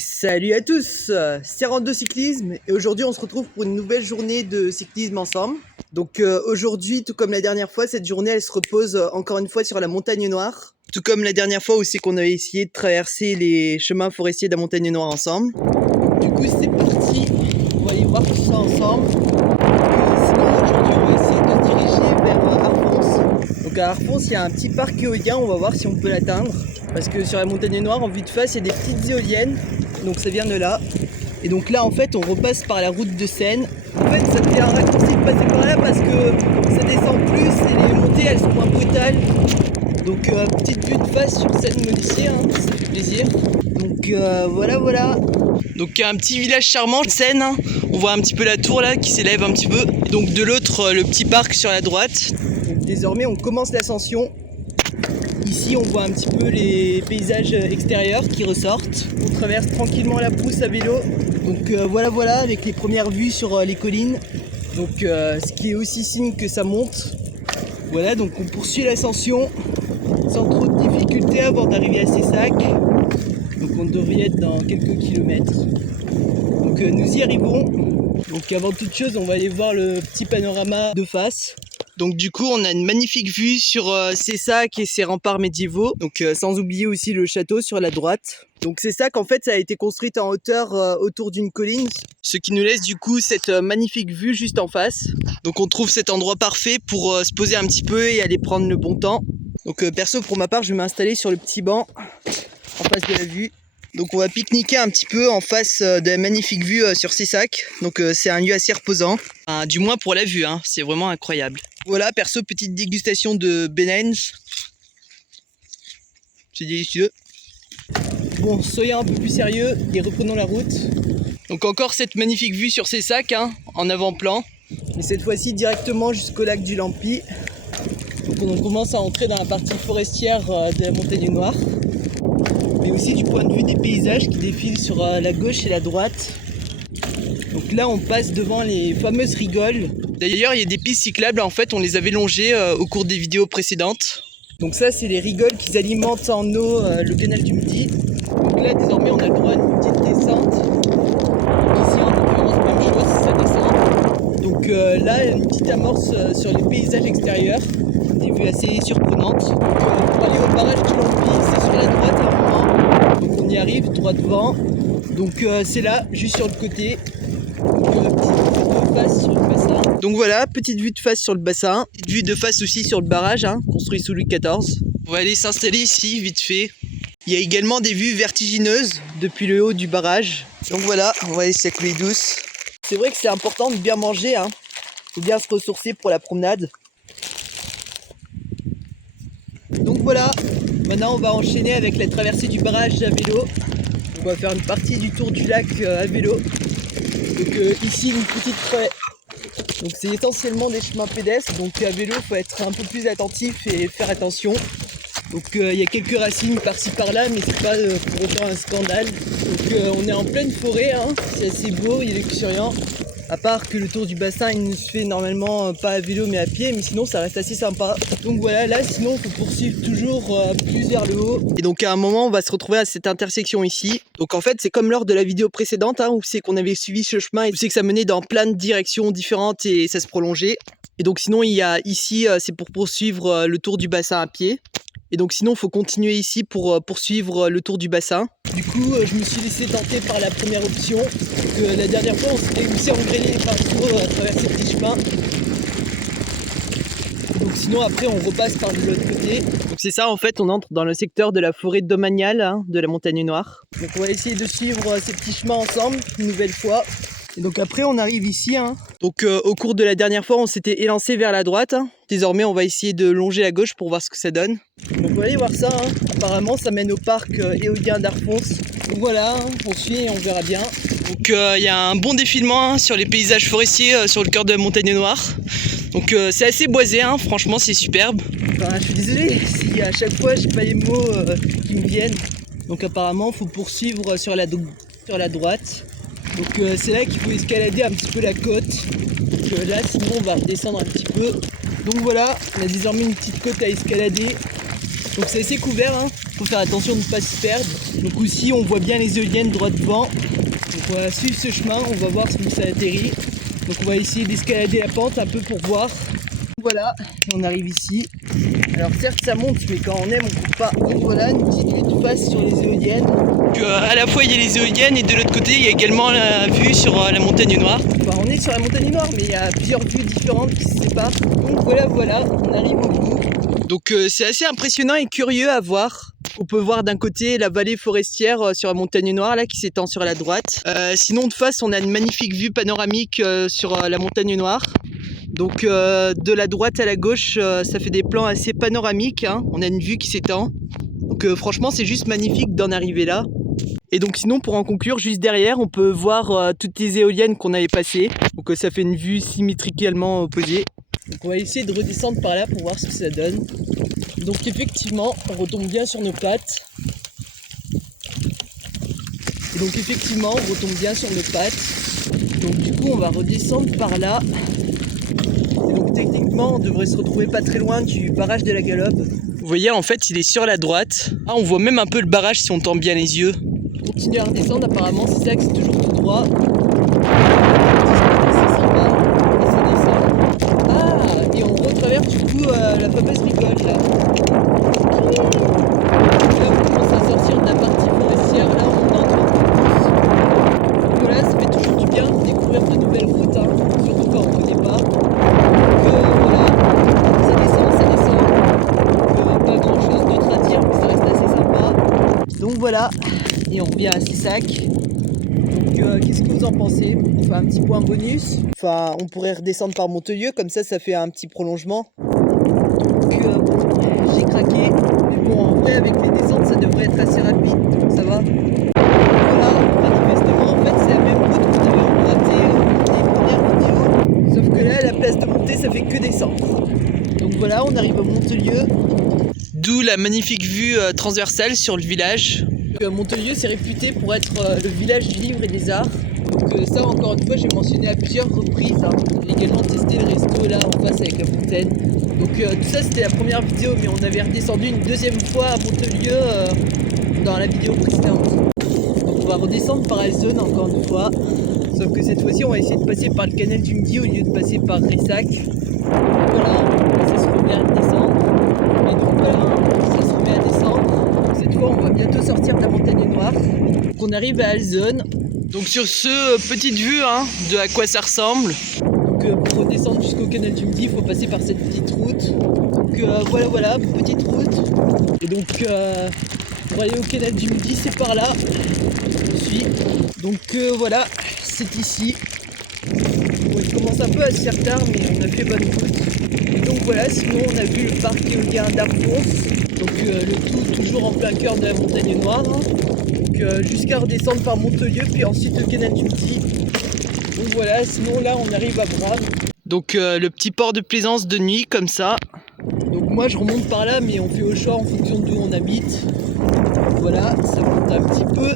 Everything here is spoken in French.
Salut à tous, c'est Rando Cyclisme et aujourd'hui on se retrouve pour une nouvelle journée de cyclisme ensemble. Donc aujourd'hui, tout comme la dernière fois, cette journée elle se repose encore une fois sur la Montagne Noire. Tout comme la dernière fois aussi qu'on avait essayé de traverser les chemins forestiers de la Montagne Noire ensemble. Du coup c'est parti, on va aller voir tout ça ensemble. Sinon aujourd'hui on va essayer de se diriger vers Arfons. Donc à Arfons il y a un petit parc éolien, on va voir si on peut l'atteindre. Parce que sur la Montagne Noire, en vue de face, il y a des petites éoliennes. Donc ça vient de là. Et donc là, en fait, on repasse par la route de Seine. En fait, ça fait un raccourci de passer par là parce que ça descend plus et les montées, elles sont moins brutales. Donc petite vue de face sur Seine-Mauricie, hein, ça fait plaisir. Donc voilà. Donc un petit village charmant, Seine. Hein. On voit un petit peu la tour là qui s'élève un petit peu. Donc de l'autre, le petit parc sur la droite. Donc, désormais, on commence l'ascension. Ici on voit un petit peu les paysages extérieurs qui ressortent. On traverse tranquillement la Brousse à vélo. Donc voilà avec les premières vues sur les collines. Donc ce qui est aussi signe que ça monte. Voilà, donc on poursuit l'ascension sans trop de difficultés avant d'arriver à Cessac. Donc on devrait être dans quelques kilomètres. Donc nous y arrivons. Donc avant toute chose on va aller voir le petit panorama de face. Donc du coup on a une magnifique vue sur Cessac et ses remparts médiévaux, donc sans oublier aussi le château sur la droite. Donc Cessac en fait ça a été construite en hauteur autour d'une colline, ce qui nous laisse du coup cette magnifique vue juste en face. Donc on trouve cet endroit parfait pour se poser un petit peu et aller prendre le bon temps. Donc perso pour ma part je vais m'installer sur le petit banc en face de la vue. Donc on va pique-niquer un petit peu en face de la magnifique vue sur Cessac. Donc c'est un lieu assez reposant, du moins pour la vue, hein. C'est vraiment incroyable. Voilà, perso, petite dégustation de Benenj. C'est délicieux. Bon, soyons un peu plus sérieux et reprenons la route. Donc encore cette magnifique vue sur Cessac, hein, en avant-plan. Et cette fois-ci directement jusqu'au lac du Lampi. Donc on commence à entrer dans la partie forestière de la Montagne Noire. Mais aussi du point de vue des paysages qui défilent sur la gauche et la droite. Donc là on passe devant les fameuses rigoles. D'ailleurs il y a des pistes cyclables, en fait on les avait longées au cours des vidéos précédentes. Donc ça c'est les rigoles qui alimentent en eau le canal du Midi. Donc là désormais on a le droit à une petite descente. Donc ici en l'occurrence même chose, ça descend. Donc là une petite amorce sur les paysages extérieurs. Des vues assez surprenantes. Donc, pour aller au barrage du Lampi, c'est sur la droite à un moment. Donc on y arrive droit devant. Donc c'est là, juste sur le côté. Donc petite vue de face sur le bassin. Donc voilà, petite vue de face sur le bassin. Petite vue de face aussi sur le barrage, hein, construit sous Louis XIV. On va aller s'installer ici, vite fait. Il y a également des vues vertigineuses depuis le haut du barrage. Donc voilà, on va aller se la couler douce. C'est vrai que c'est important de bien manger, hein. Faut bien se ressourcer pour la promenade. Donc voilà, maintenant on va enchaîner avec la traversée du barrage à vélo. On va faire une partie du tour du lac à vélo. Donc ici une petite forêt. Donc c'est essentiellement des chemins pédestres, donc à vélo il faut être un peu plus attentif et faire attention. Donc il y a quelques racines par-ci par-là, mais c'est pas pour autant un scandale. Donc on est en pleine forêt, hein. C'est assez beau, il est luxuriant. À part que le tour du bassin il ne se fait normalement pas à vélo mais à pied, mais sinon ça reste assez sympa. Donc voilà, là sinon il faut poursuivre toujours plus vers le haut. Et donc à un moment on va se retrouver à cette intersection ici. Donc en fait c'est comme lors de la vidéo précédente, hein, où c'est qu'on avait suivi ce chemin et où c'est que ça menait dans plein de directions différentes et ça se prolongeait. Et donc sinon il y a ici, c'est pour poursuivre le tour du bassin à pied. Et donc sinon il faut continuer ici pour poursuivre le tour du bassin. Du coup je me suis laissé tenter par la première option. Donc, la dernière fois on s'était aussi engrêlé les pinceaux à travers ces petits chemins. Donc sinon après on repasse par de l'autre côté. Donc c'est ça en fait, on entre dans le secteur de la forêt domaniale, hein, de la Montagne Noire. Donc on va essayer de suivre ces petits chemins ensemble une nouvelle fois. Et donc après on arrive ici, hein. Donc au cours de la dernière fois on s'était élancé vers la droite, hein. Désormais on va essayer de longer à gauche pour voir ce que ça donne. Donc on va aller voir ça, hein. Apparemment ça mène au parc éolien d'Arfons. Donc voilà, hein, on suit et on verra bien. Donc il y a un bon défilement, hein, sur les paysages forestiers sur le cœur de la Montagne Noire. Donc c'est assez boisé, hein. Franchement c'est superbe. Enfin, je suis désolé si à chaque fois j'ai pas les mots qui me viennent. Donc apparemment il faut poursuivre sur la droite. Donc c'est là qu'il faut escalader un petit peu la côte. Donc là sinon on va redescendre un petit peu. Donc voilà, on a désormais une petite côte à escalader. Donc c'est assez couvert, hein. Faut faire attention de ne pas se perdre. Donc aussi on voit bien les éoliennes droit devant. Donc on va suivre ce chemin, on va voir où ça atterrit. Donc on va essayer d'escalader la pente un peu pour voir. Voilà, on arrive ici. Alors certes ça monte, mais quand on aime on coupe pas. Donc voilà, une petite vue de face sur les éoliennes. Donc, à la fois il y a les éoliennes et de l'autre côté il y a également la vue sur la montagne noire. Enfin, on est sur la montagne noire mais il y a plusieurs vues différentes qui se séparent. Donc voilà, on arrive au bout. Donc c'est assez impressionnant et curieux à voir. On peut voir d'un côté la vallée forestière sur la montagne noire là qui s'étend sur la droite. Sinon de face on a une magnifique vue panoramique sur la montagne noire. Donc de la droite à la gauche ça fait des plans assez panoramiques, hein. On a une vue qui s'étend. Donc franchement c'est juste magnifique d'en arriver là. Et donc sinon pour en conclure, juste derrière on peut voir toutes les éoliennes qu'on avait passées. Donc ça fait une vue symétriquement opposée. Donc on va essayer de redescendre par là pour voir ce que ça donne. Donc effectivement on retombe bien sur nos pattes. Et donc effectivement on retombe bien sur nos pattes. Donc du coup on va redescendre par là. Et donc techniquement on devrait se retrouver pas très loin du barrage de la Galope. Vous voyez en fait il est sur la droite. Ah, on voit même un peu le barrage si on tend bien les yeux. On continue à redescendre apparemment, c'est ça que c'est toujours tout droit. Et on retraverse du coup la fameuse rigole là. Là on commence à sortir de la partie forestière, là on entre en plus. Voilà, ça fait toujours du bien de découvrir de nouvelles routes, hein, surtout quand on ne connaît pas. Donc voilà, ça descend. Pas grand chose d'autre à dire, mais ça reste assez sympa. Donc voilà, et on revient à Cessac. Donc qu'est-ce que vous en pensez? Enfin, un petit point bonus. Enfin, on pourrait redescendre par Montelieu, comme ça fait un petit prolongement. Donc bon, j'ai craqué. Mais bon, en vrai, avec les descentes, ça devrait être assez rapide, donc ça va. Voilà, manifestement, en fait, c'est la même route qu'on avait empruntée les premières vidéos. Sauf que là, à la place de monter, ça fait que descendre. Donc voilà, on arrive à Montelieu. D'où la magnifique vue transversale sur le village. Montelieu c'est réputé pour être le village du livre et des arts. Donc ça encore une fois j'ai mentionné à plusieurs reprises, hein. J'ai également testé le resto là en face avec la fontaine. Donc tout ça c'était la première vidéo, mais on avait redescendu une deuxième fois à Montelieu dans la vidéo précédente. Donc on va redescendre par Alzone encore une fois. Sauf que cette fois-ci on va essayer de passer par le canal du Midi au lieu de passer par Ressac. Voilà, ça se remet à descendre. Et donc voilà, ça se remet à descendre. Cette fois, on va bientôt sortir de la montagne noire. Donc on arrive à Alzone. Donc sur ce, petite vue hein, de à quoi ça ressemble. Donc pour redescendre jusqu'au canal du Midi, il faut passer par cette petite route. Donc voilà, petite route. Et donc pour aller au canal du Midi, c'est par là. Je suis. Donc voilà, c'est ici. Bon, il commence un peu à se faire tard, mais on a fait bonne route. Et donc voilà, sinon on a vu le parc éolien d'Arfons. Donc le tout toujours en plein cœur de la montagne noire. Donc jusqu'à redescendre par Montelieu, puis ensuite le canal du Midi. Donc voilà, sinon là on arrive à Brave. Donc le petit port de plaisance de nuit comme ça. Donc moi je remonte par là, mais on fait au choix en fonction d'où on habite. Voilà, ça monte un petit peu.